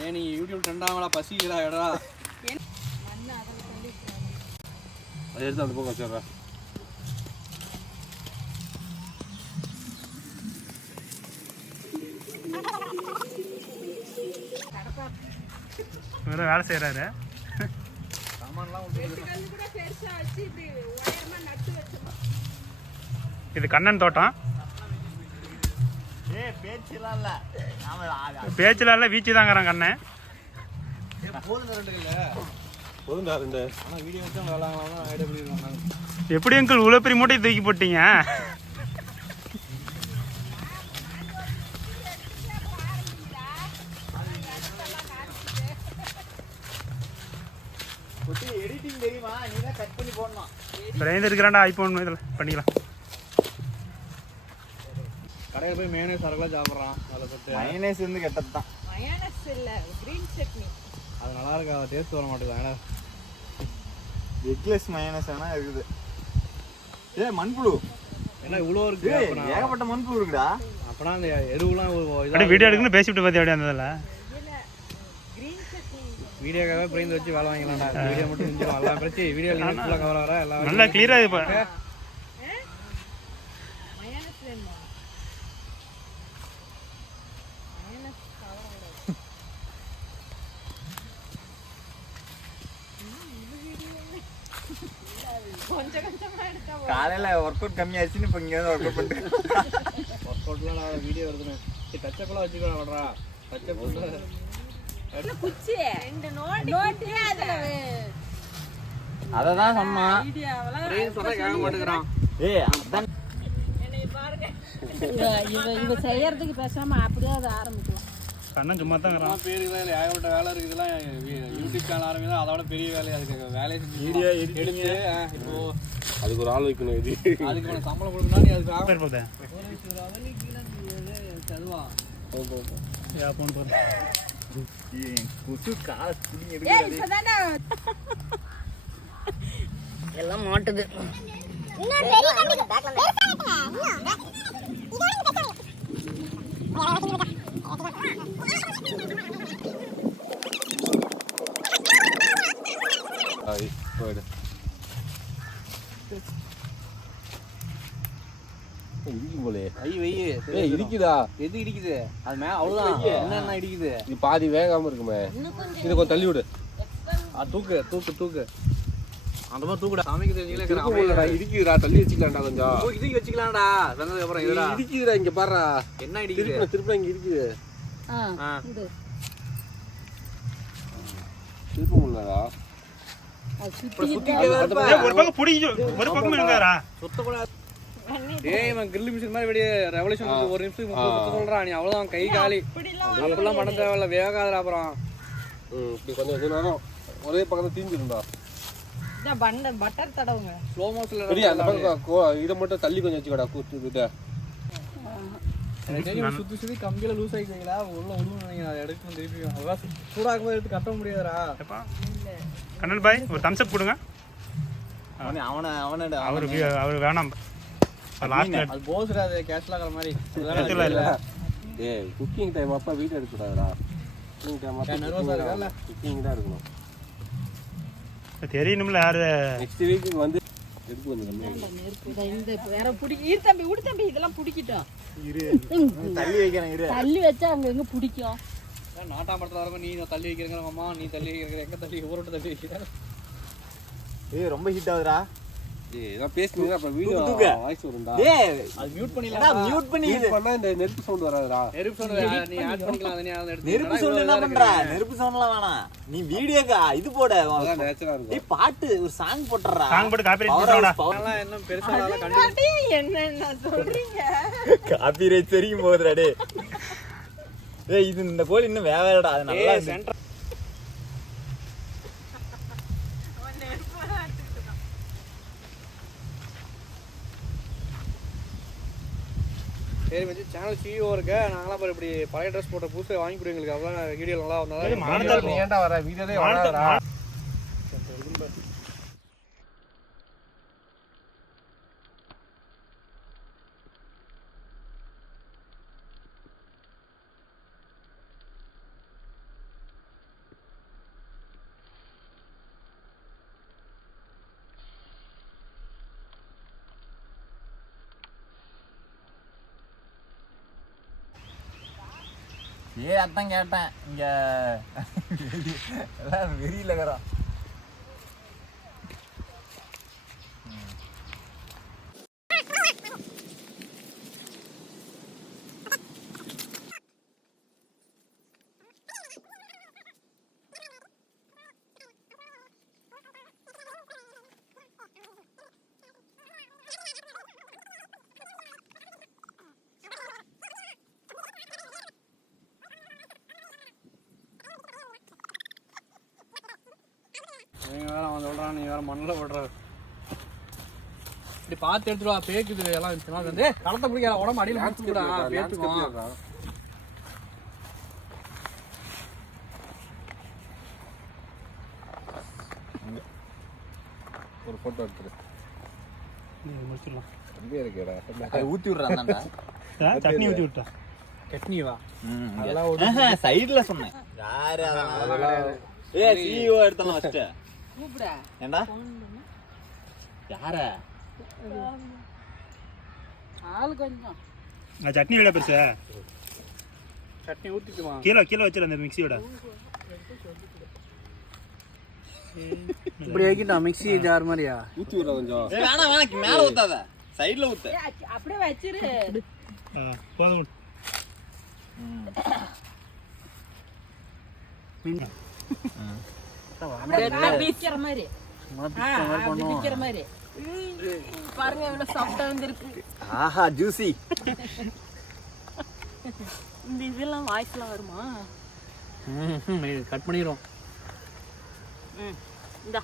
ஏன் நீ யூடியூப் ட்ரெண்டாங்களா பசிக்கிறா எடா அதை எடுத்து அந்த பக்கம் வச்சிடுறேன். வேற வேலை செய்யறாரு. இது கண்ணன் தோட்டம். பேச்சுல இல்ல வீச்சு தாங்கிறான் கண்ணன். எப்படி அங்கிள் இவ்வளவு பெரிய மூட்டையை தூக்கி போட்டீங்க? இருக்கிறாண்டா ஐபோன் இதில் பண்ணிக்கலாம். கடையில் போய் மயோனைஸ் அரைக்கலாம் சாப்பிட்றான். அதில் பட்டு மயோனைஸ் வந்து கெட்டது தான். மயோனைஸ் இல்லை, கிரீன் சட்னி. அது நல்லா இருக்கா, டேஸ்ட் வர மாட்டேங்குது. ஏன்னா எக்லெஸ் மயோனைஸ் ஆனால் இருக்குது. மண்புழு என்ன இவ்வளோ இருக்கு? ஏகப்பட்ட மண்புழு இருக்குடா. அப்போனா அந்த எருவுலாம் வீடியோ எடுக்கணும் பேசிட்டு பார்த்து அப்படியே அந்த வீடியோக்காக பிரைந்து வச்சு வேலை வாங்கிக்கலாம்டா. வீடியோ மட்டும் செஞ்சிடும் எல்லாம் பிரச்சனை. வீடியோ ஃபுல்லாக கவர் ஆகிற எல்லாம் நல்லா கிளியராக இப்போ காலையில் ஒர்க் அவுட் கம்மியாச்சுன்னு இப்போ இங்கே வந்து ஒர்க் அவுட் பண்ணிட்டு ஒர்க் அவுட்லாம் நான் வீடியோ வருதுன்னு டச்சப்பெல்லாம் வச்சுக்கலாம் விட்றா. டச்சப் அததான் சொன்னா இவ செய்யறதுக்கு பேசாம அப்படியே அதை ஆரம்பிக்கலாம். கண்ணன் சும்மா தான் பேருக்கு தான் ஏகப்பட்ட வேலை இருக்குது. இதெல்லாம் யூடியூப் சேனல் ஆரம்பிதான் அதோட பெரிய வேலை. அதுக்கு வேலையை செஞ்சு வீடியோ எடுத்து இப்போ அதுக்கு ஒரு ஆள் வைக்கணும். இது அதுக்கு சம்பளம் கொடுக்கணும். நீ அதுக்கு பேர் போதே அதுவா போன் போகிறேன். எல்லாம் மாட்டுது. இடிக்குதா? எது இடிக்குது? அது மேல அவ்வளவுதான். என்ன இடிக்குது? இது பாதி வேகாம இருக்குமே. இது கொஞ்சம் தள்ளி விடு. தூக்கு தூக்கு தூக்கு. அந்த மாதிரி தூக்குடா. சமைக்க தெரிஞ்சீங்களா? இடிக்குதுடா. தள்ளி வச்சுக்கலாம்டா. கொஞ்சம் இதுக்கு வச்சுக்கலாம்டா. வெந்ததுக்கு அப்புறம் இதுடா இடிக்குதுடா. இங்க பாருடா என்ன இடிக்குது. திருப்பி இங்க இடிக்குது. திருப்ப முடியலடா. ஒரு பக்கம் பிடிச்சி ஒரு பக்கம் இருக்காரா சுத்தக்கூடாது. ஏய் இவன் கிரில் மிஷின் மாதிரி வெளியே ரெவல்யூஷன் ஒரு நிமிஷம் 30 சொல்றான். நீ அவ்வளவுதான் கை காலி. அப்படிலாம் பண்ண தேவையில்ல. வேகாதடா. அப்புறம் இப்படி கொஞ்சம் நேரம் ஒரே பக்கத்துல தீஞ்சிருந்தா பட்டர் தடவுங்க. ஸ்லோ மோஷன்ல அந்த பக்கம் இதை மட்டும் தள்ளி கொஞ்சம் வச்சுக்கடா. கூத்துக்கிட்ட சுத்தி சுத்தி கம்பியில லூஸ் ஆகிக்கிறீங்களா? உள்ள ஒண்ணும் நினைக்கிறேன். அதை எடுக்கணும் திருப்பி. அதான் சூடாக்கும் போது எடுத்து கட்ட முடியாதுடா. கண்ணன் பாய் ஒரு தம்ஸ் அப் கொடுங்க. அவரு வேணாம். அது போஸ்டா. அது கேஷ்ல ஆகிற மாதிரி இல்ல. ஏய் குக்கிங் டைம் அப்ப வீடியோ எடுக்க கூடாதுடா. குக்கிங் டைம் அப்ப நர்வஸா இருக்கல. குக்கிங் தான் இருக்கணும். தெரியணும்ல யாரு நெக்ஸ்ட் வீக் வந்து எடுத்து வந்து இந்த வேற பிடிக்கும். இரு தம்பி உடு தம்பி. இதெல்லாம் பிடிக்கிட்டோம். இரு தள்ளி வைக்கிறேன். இரு தள்ளி வச்சா அங்க எங்க பிடிக்கும். நாட்டாமடத்துல வரவங்க நீ தள்ளி வைக்கிறங்க. அம்மா நீ தள்ளி வைக்கிற. எங்க தள்ளி ஊரோட்ட தள்ளி வைக்கிற. ஏய் ரொம்ப ஹீட் ஆகுதுடா. ஏய் இத பேசுறீங்க. அப்ப வீடியோ வாய்ஸ் வரும்டா. டேய் அது மியூட் பண்ணிடலாம். மியூட் பண்ணி இது பண்ணா இந்த நெருப்பு சவுண்ட் வராதுடா. நெருப்பு சவுண்ட் நீ ஆட் பண்ணிக்கலாம். அதனே அதை எடுத்து நெருப்பு சவுண்ட் என்ன பண்ற? நெருப்பு சவுண்ட்லாம் வேணாம். நீ வீடியோக்கு இது போடு. அதான் நேச்சரா இருக்கும். டேய் பாட்டு ஒரு சாங் போட்றா. சாங் போட்டு காப்பிரைட் போடுடா. அதெல்லாம் இன்னும் பெருசால கண்டு என்ன சொல்றீங்க? காப்பிரைட் தெரியும் போதுடா. டேய் ஏய் இது இந்த கோல் இன்னும் வேவேடா. அது நல்லா சென்டர். சரி வந்து சேனல் சிஇஓ இருக்க. நாங்களாம் பாரு இப்படி பழைய ட்ரெஸ் போட்ட புதுசாக வாங்கி கொடுங்க. எங்களுக்கு அவ்வளோ வீடியோ நல்லா வந்தாலும் நீ ஏன்டா வர வீடியோலே வராதடா. ஏ அதான் கேட்டேன் இங்க எல்லாம் வெறியில இருக்கிறோம். நீங்க வேற அவன் சொல்றான், நீ வேற மண்ணில் போடுற. இப்படி பார்த்து எடுத்துட்டு வா, பேக்குது எல்லாம் இருந்துச்சுன்னா வந்து களத்தை பிடிக்கிற உடம்பு அடியில் முடிச்சுக்கூடா பேச்சுக்குவோம். ஒரு போட்டோ எடுத்துரு. முடிச்சிடலாம். அங்கே இருக்குடா. அதை ஊத்தி விடுறான்டா. சட்னி ஊற்றி விட்டா. கட்னிவா சைடுல சொன்னேன். யாரு அதெல்லாம்? ஏ சிஇஓ எடுத்தலாம் ஃபர்ஸ்ட். கூப்பிடா ஏண்டா? யாரா? ஆள் கொஞ்சம் சட்னி விட பெருசா சட்னி ஊற்றிக்குமா? கீழே வச்சிட அந்த மிக்சியோட. இப்படி வைக்கிட்டான் மிக்ஸி ஜார் மாதிரியா? ஊற்றி விடுற கொஞ்சம். வேணாம் மேல ஊத்தாத, சைடுல ஊத்து. அப்படியே வச்சிரு. போதும். பிக்கிற மாதிரி பிக்கிற மாதிரி பாருங்க எவ்வளவு சாஃப்டா வந்துருக்கு. ஆஹா ஜூசி. இந்த இதெல்லாம் வாய்ஸ்லாம் வருமா? கட் பண்ணிடுறோம். இந்தா